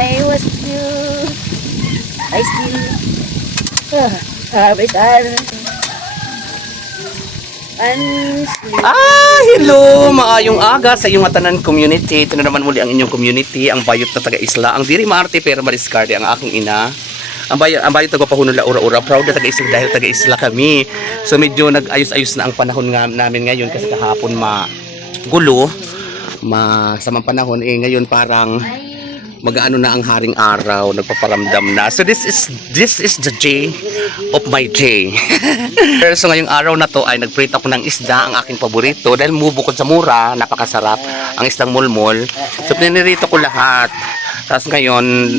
I was you. I still every time. Hello! Maayong aga sa iyong atanan community. Ito na naman muli ang inyong community, ang bayot na taga-isla. Ang diri maarte pero mariskarde ang aking ina. Ang bayot taga-pahuno la ura-ura. Proud na taga-isla dahil taga-isla kami. So medyo nag-ayos-ayos na ang panahon namin ngayon kasi kahapon magulo. Masamang panahon. Ngayon parang mag-ano na ang haring araw, nagpaparamdam na. So this is the day of my day. So ngayong araw na to ay nagprito ako ng isda, ang aking paborito dahil mubukod sa mura, napakasarap ang isdang mulmol. So pinirito ko lahat. Tapos ngayon,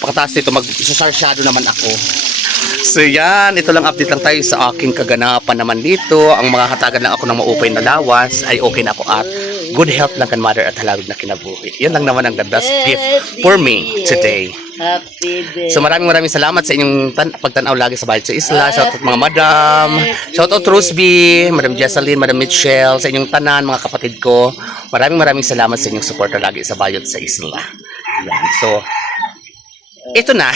pagkatapos dito mag-sarsyado naman ako. So yan, ito lang update lang tayo sa aking kaganapan naman dito. Ang mga hatagan lang ako ng maupay na lawas ay okay na ako at good health lang kan mother at halagod na kinabuhi. Yan lang naman ang the best gift for me today. So maraming salamat sa inyong pagtanaw lagi sa Bayot sa Isla. Shoutout mga madam. Shoutout Roseby, Madam Jesseline, Madam Mitchell, sa inyong tanan, mga kapatid ko. Maraming salamat sa inyong suporta lagi sa Bayot sa Isla. Yan. So, ito na.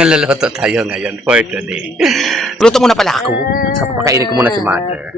Naluluto tayo ngayon for today. Luto muna pala ako. Papakainin ko muna si mother.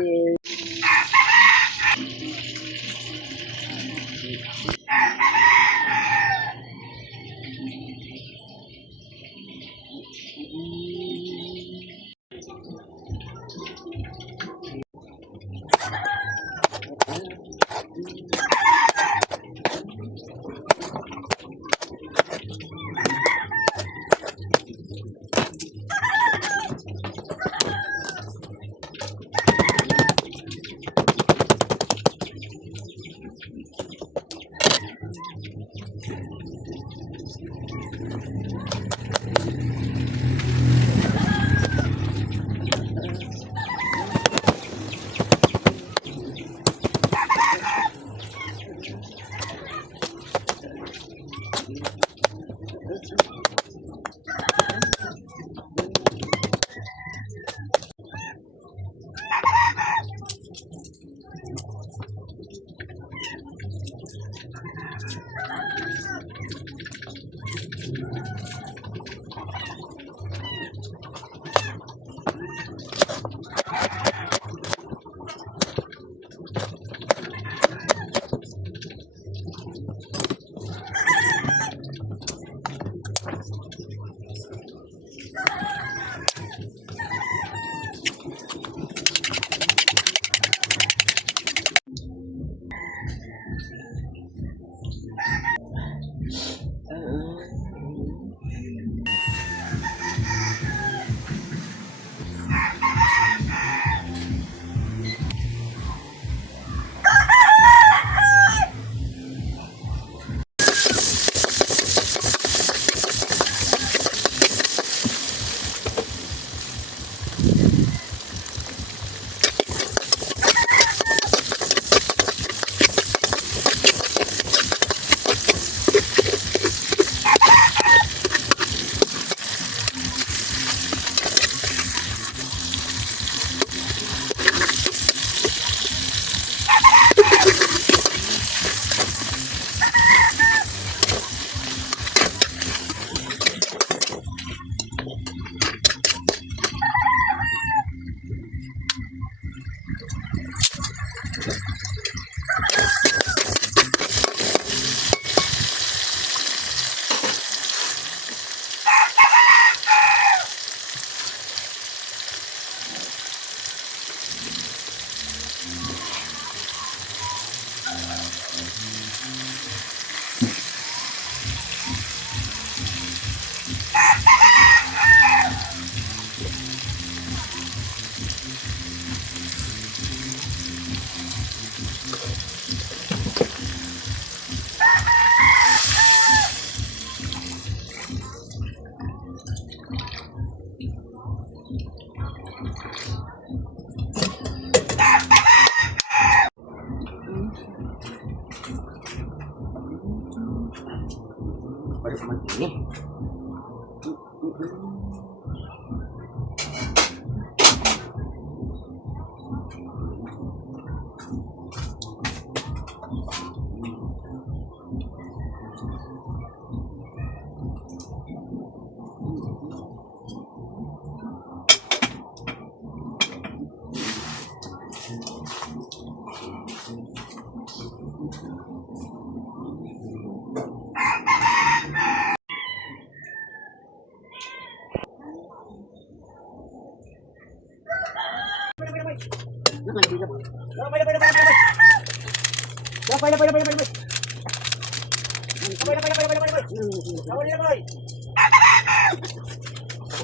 ini.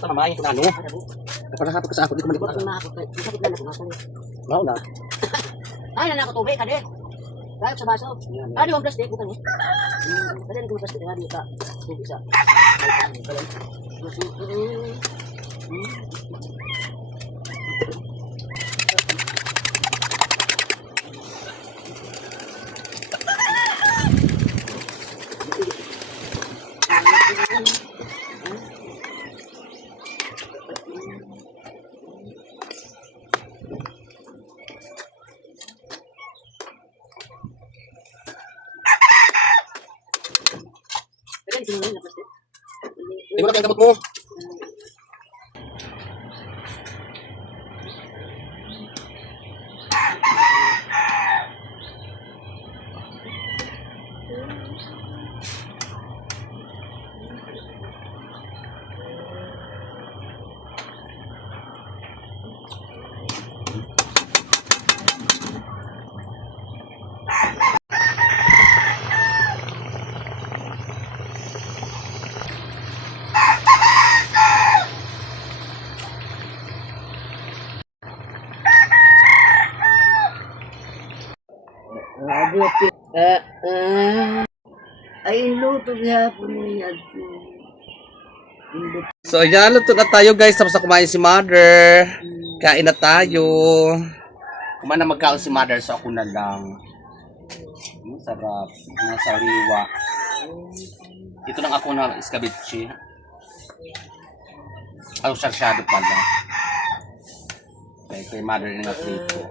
Ito naman yung ano. Napalahapot ka sa ako. Dito malikot. Wow na. Ay, nanakot tubig, kadit. Tayo sa baso. Ano yung plastic? Bukan eh. Kadit ko plastic. Kadit ka. Tubig sa. Di mo na kaya mo. Ay, luto niya po niya. So, ayan, luto na tayo guys. Tapos na kumain si Mother. Kain na tayo. Kumain na magkaon si Mother, so ako na lang. Sarap. Nasa riwa. Ito lang ako na iskabichi. Ay, sarsyado pala. Okay, kay Mother na prito.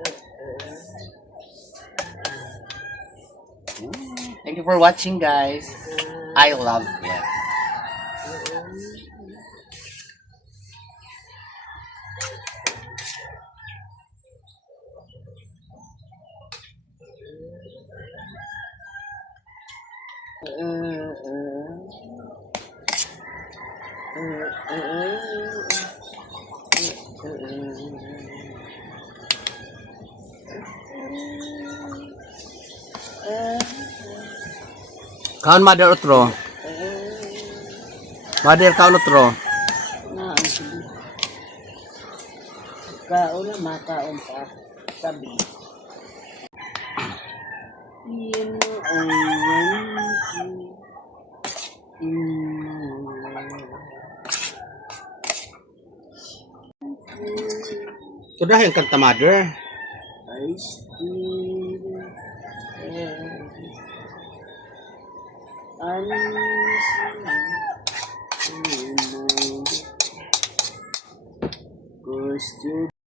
Thank you for watching, guys. I love it. Kaon Mother utro. Mother kaon utro. Kaon na makaon pa. Sabi. Yan Sudah yang kanta Mother. I still Cause